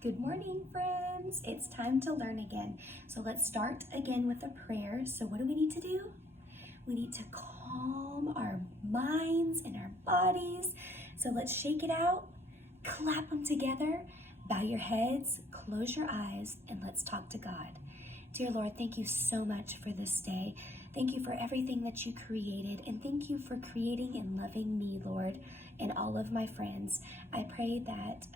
Good morning, friends. It's time to learn again. So let's start again with a prayer. So what do we need to do? We need to calm our minds and our bodies. So let's shake it out, clap them together, bow your heads, close your eyes, and let's talk to God. Dear Lord, thank you so much for this day. Thank you for everything that you created, and thank you for creating and loving me, Lord, and all of my friends. I pray that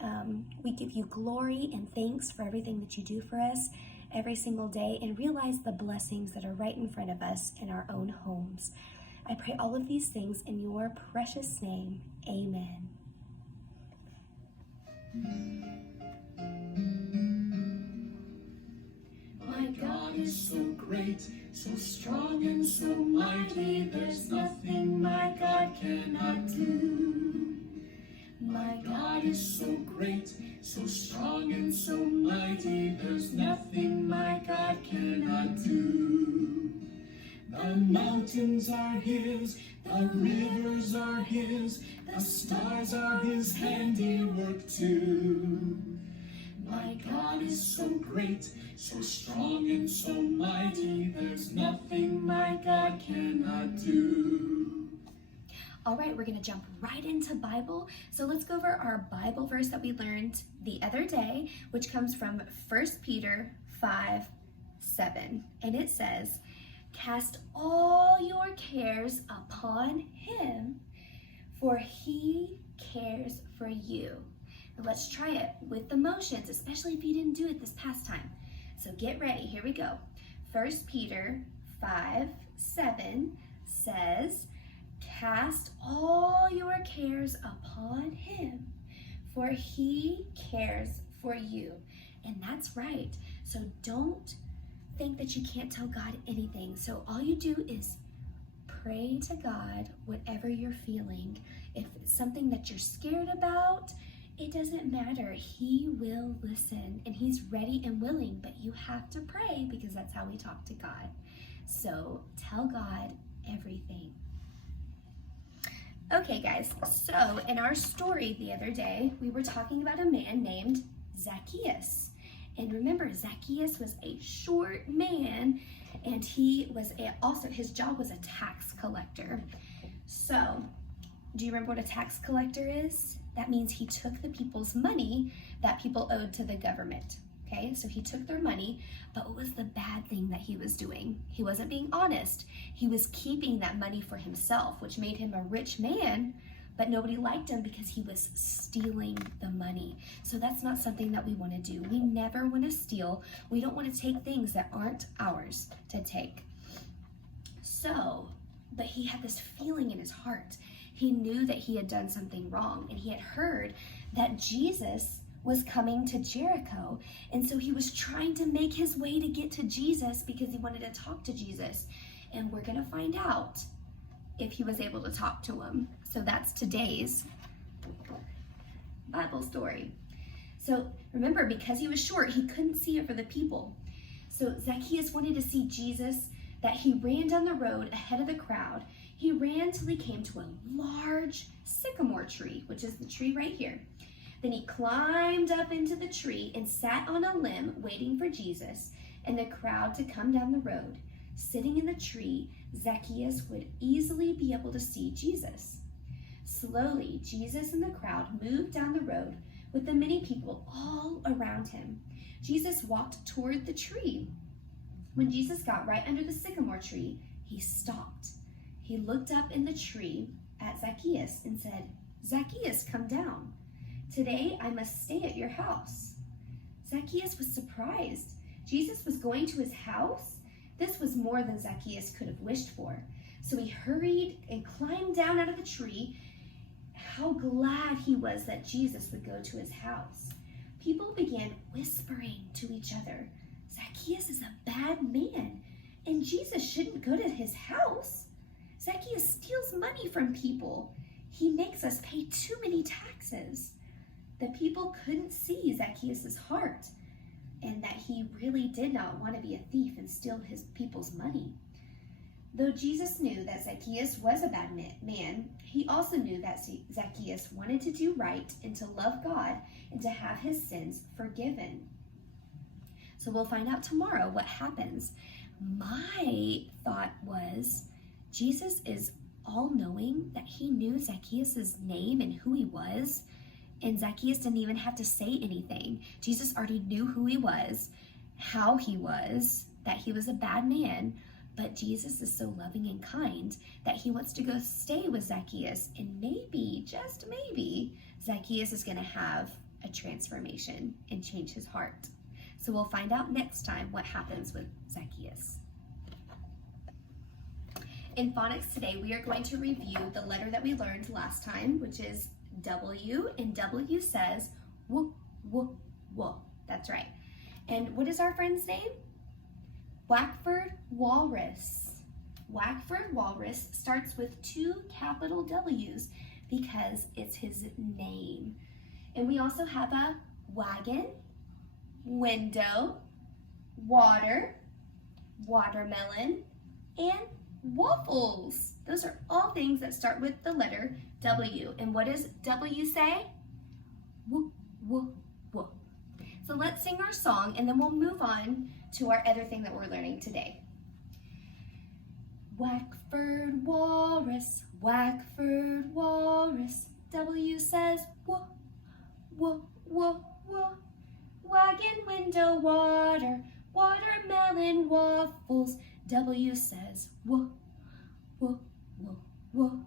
we give you glory and thanks for everything that you do for us every single day, and realize the blessings that are right in front of us in our own homes. I pray all of these things in your precious name. Amen. My God is so great, so strong and so mighty, there's nothing my God cannot do. My God is so great, so strong and so mighty, there's nothing my God cannot do. The mountains are his, the rivers are his, the stars are his handiwork too. My God is so great, so strong and so mighty, there's nothing my God cannot do. All right, we're going to jump right into Bible. So let's go over our Bible verse that we learned the other day, which comes from 1 Peter 5:7. And it says, "Cast all your cares upon him, for he cares for you." Now let's try it with the motions, especially if you didn't do it this past time. So get ready, here we go. 1 Peter 5:7 says, "Cast all your cares upon him, for he cares for you." And that's right. So don't think that you can't tell God anything. So all you do is pray to God whatever you're feeling. If it's something that you're scared about, it doesn't matter. He will listen, and he's ready and willing, but you have to pray because that's how we talk to God. So tell God everything. Okay, guys, so in our story the other day, we were talking about a man named Zacchaeus. And remember, Zacchaeus was a short man, and also his job was a tax collector. So, do you remember what a tax collector is? That means he took the people's money that people owed to the government. Okay, so he took their money, but what was the bad thing that he was doing? He wasn't being honest. He was keeping that money for himself, which made him a rich man, but nobody liked him because he was stealing the money. So that's not something that we want to do. We never want to steal. We don't want to take things that aren't ours to take. So, but he had this feeling in his heart. He knew that he had done something wrong, and he had heard that Jesus was coming to Jericho, and so he was trying to make his way to get to Jesus because he wanted to talk to Jesus. And we're going to find out if he was able to talk to him. So that's today's Bible story. So remember, because he was short, he couldn't see it for the people. So Zacchaeus wanted to see Jesus, that he ran down the road ahead of the crowd. He ran till he came to a large sycamore tree, which is the tree right here. Then he climbed up into the tree and sat on a limb waiting for Jesus and the crowd to come down the road. Sitting in the tree, Zacchaeus would easily be able to see Jesus. Slowly, Jesus and the crowd moved down the road with the many people all around him. Jesus walked toward the tree. When Jesus got right under the sycamore tree, he stopped. He looked up in the tree at Zacchaeus and said, "Zacchaeus, come down. Today I must stay at your house." Zacchaeus was surprised. Jesus was going to his house? This was more than Zacchaeus could have wished for. So he hurried and climbed down out of the tree. How glad he was that Jesus would go to his house. People began whispering to each other, "Zacchaeus is a bad man, and Jesus shouldn't go to his house. Zacchaeus steals money from people. He makes us pay too many taxes." The people couldn't see Zacchaeus' heart, and that he really did not want to be a thief and steal his people's money. Though Jesus knew that Zacchaeus was a bad man, he also knew that Zacchaeus wanted to do right and to love God and to have his sins forgiven. So we'll find out tomorrow what happens. My thought was Jesus is all-knowing, that he knew Zacchaeus' name and who he was, and Zacchaeus didn't even have to say anything. Jesus already knew who he was, how he was, that he was a bad man, but Jesus is so loving and kind that he wants to go stay with Zacchaeus, and maybe, just maybe, Zacchaeus is going to have a transformation and change his heart. So we'll find out next time what happens with Zacchaeus. In Phonics today, we are going to review the letter that we learned last time, which is W, and W says w, w, w. That's right. And what is our friend's name? Wackford Walrus. Wackford Walrus starts with 2 capital W's because it's his name. And we also have a wagon, window, water, watermelon, and waffles. Those are all things that start with the letter W. And what does W say? W, w, w. So let's sing our song and then we'll move on to our other thing that we're learning today. Wackford Walrus, Wackford Walrus, W says w, w, w, w. Wagon, window, water, watermelon, waffles, W says w, w, w, w.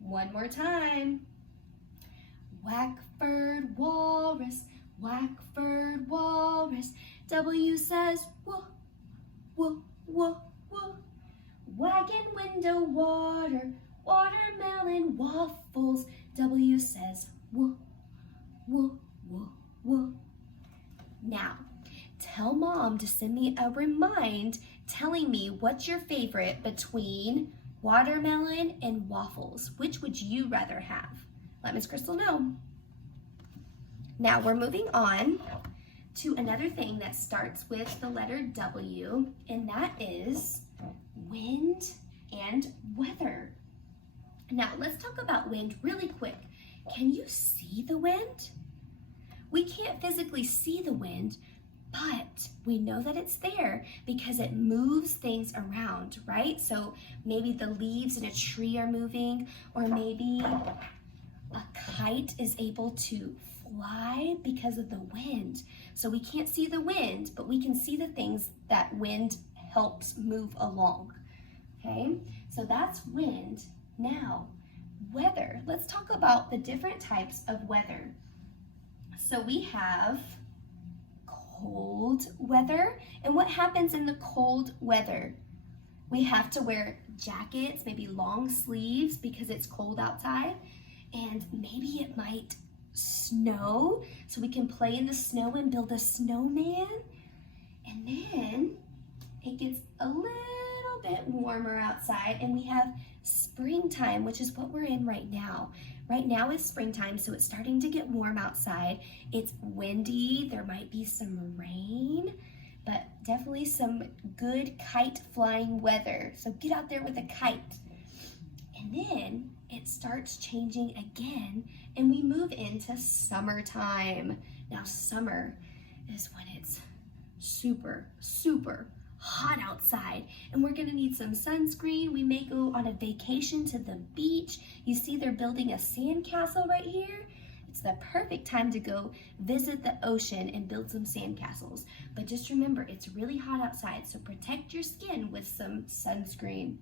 One more time. Wackford Walrus, Wackford Walrus, W says w, w, w, w. Wagon, window, water, watermelon, waffles, W says w, w, w, w. Now, tell Mom to send me a remind telling me what's your favorite between watermelon and waffles. Which would you rather have? Let Miss Krystle know. Now we're moving on to another thing that starts with the letter W, and that is wind and weather. Now let's talk about wind really quick. Can you see the wind? We can't physically see the wind, but we know that it's there because it moves things around, right? So maybe the leaves in a tree are moving, or maybe a kite is able to fly because of the wind. So we can't see the wind, but we can see the things that wind helps move along, okay? So that's wind. Now, weather. Let's talk about the different types of weather. So we have cold weather. And what happens in the cold weather? We have to wear jackets, maybe long sleeves because it's cold outside. And maybe it might snow, so we can play in the snow and build a snowman. And then it gets a little bit warmer outside and we have springtime, which is what we're in right now. Right now is springtime, so it's starting to get warm outside. It's windy, there might be some rain, but definitely some good kite flying weather. So get out there with a kite. And then it starts changing again and we move into summertime. Now summer is when it's super, super hot outside and we're gonna need some sunscreen. We may go on a vacation to the beach. You see they're building a sandcastle right here. It's the perfect time to go visit the ocean and build some sandcastles. But just remember, it's really hot outside, so protect your skin with some sunscreen.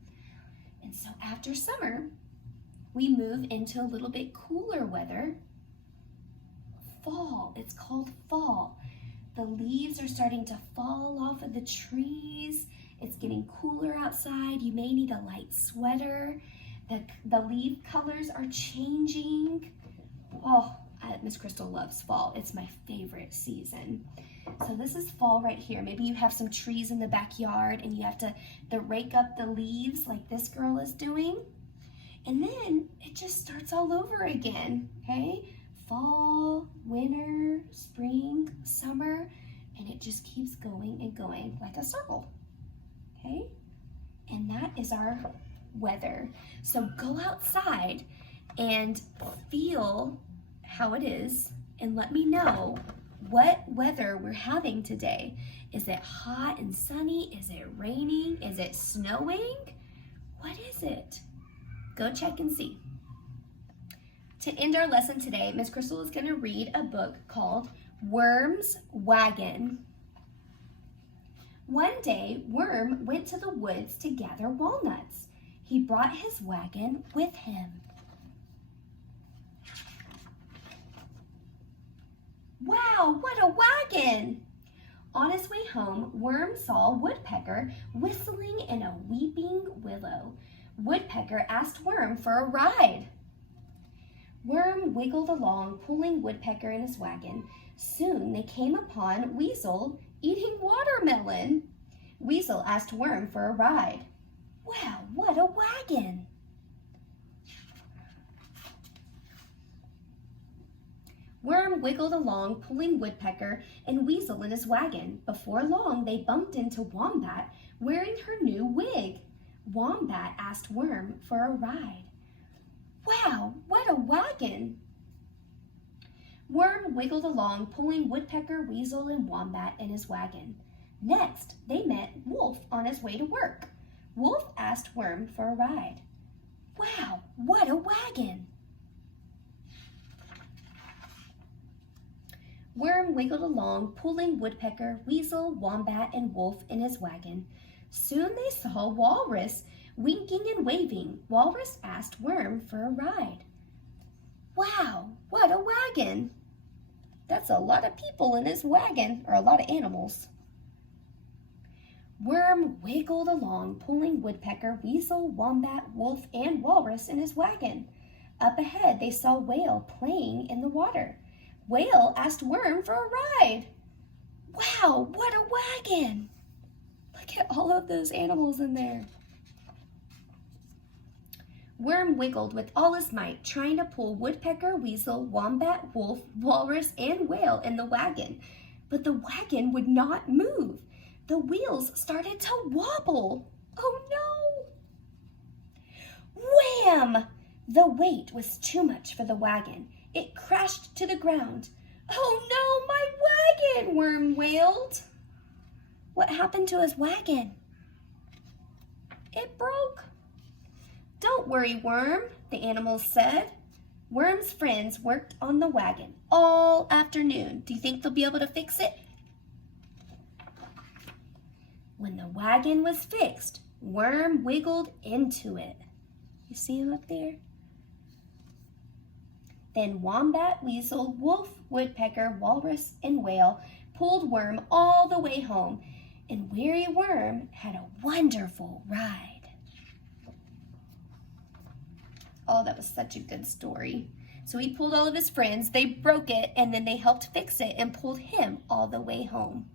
And so after summer, we move into a little bit cooler weather. Fall, it's called fall. The leaves are starting to fall off of the trees. It's getting cooler outside. You may need a light sweater. The leaf colors are changing. Oh, Miss Krystle loves fall. It's my favorite season. So this is fall right here. Maybe you have some trees in the backyard and you have to rake up the leaves like this girl is doing. And then it just starts all over again, okay? Fall, winter, spring, summer, and it just keeps going and going like a circle, okay? and that is our weather. So go outside and feel how it is and let me know what weather we're having today. Is it hot and sunny? Is it raining? Is it snowing? What is it? Go check and see. To end our lesson today, Miss Krystle is going to read a book called Worm's Wagon. One day, Worm went to the woods to gather walnuts. He brought his wagon with him. Wow, what a wagon! On his way home, Worm saw Woodpecker whistling in a weeping willow. Woodpecker asked Worm for a ride. Worm wiggled along, pulling Woodpecker in his wagon. Soon they came upon Weasel eating watermelon. Weasel asked Worm for a ride. Wow, what a wagon! Worm wiggled along, pulling Woodpecker and Weasel in his wagon. Before long, they bumped into Wombat wearing her new wig. Wombat asked Worm for a ride. Wow, what a wagon! Worm wiggled along, pulling Woodpecker, Weasel, and Wombat in his wagon. Next, they met Wolf on his way to work. Wolf asked Worm for a ride. Wow, what a wagon! Worm wiggled along, pulling Woodpecker, Weasel, Wombat, and Wolf in his wagon. Soon they saw Walrus winking and waving. Walrus asked Worm for a ride. Wow, what a wagon! That's a lot of people in his wagon, or a lot of animals. Worm wiggled along, pulling Woodpecker, Weasel, Wombat, Wolf, and Walrus in his wagon. Up ahead, they saw Whale playing in the water. Whale asked Worm for a ride. Wow, what a wagon! Look at all of those animals in there. Worm wiggled with all his might, trying to pull Woodpecker, Weasel, Wombat, Wolf, Walrus, and Whale in the wagon. But the wagon would not move. The wheels started to wobble. Oh no! Wham! The weight was too much for the wagon. It crashed to the ground. Oh no, my wagon! Worm wailed. What happened to his wagon? It broke. Don't worry, Worm, the animals said. Worm's friends worked on the wagon all afternoon. Do you think they'll be able to fix it? When the wagon was fixed, Worm wiggled into it. You see him up there? Then Wombat, Weasel, Wolf, Woodpecker, Walrus, and Whale pulled Worm all the way home, and weary Worm had a wonderful ride. Oh, that was such a good story. So he pulled all of his friends, they broke it, and then they helped fix it and pulled him all the way home.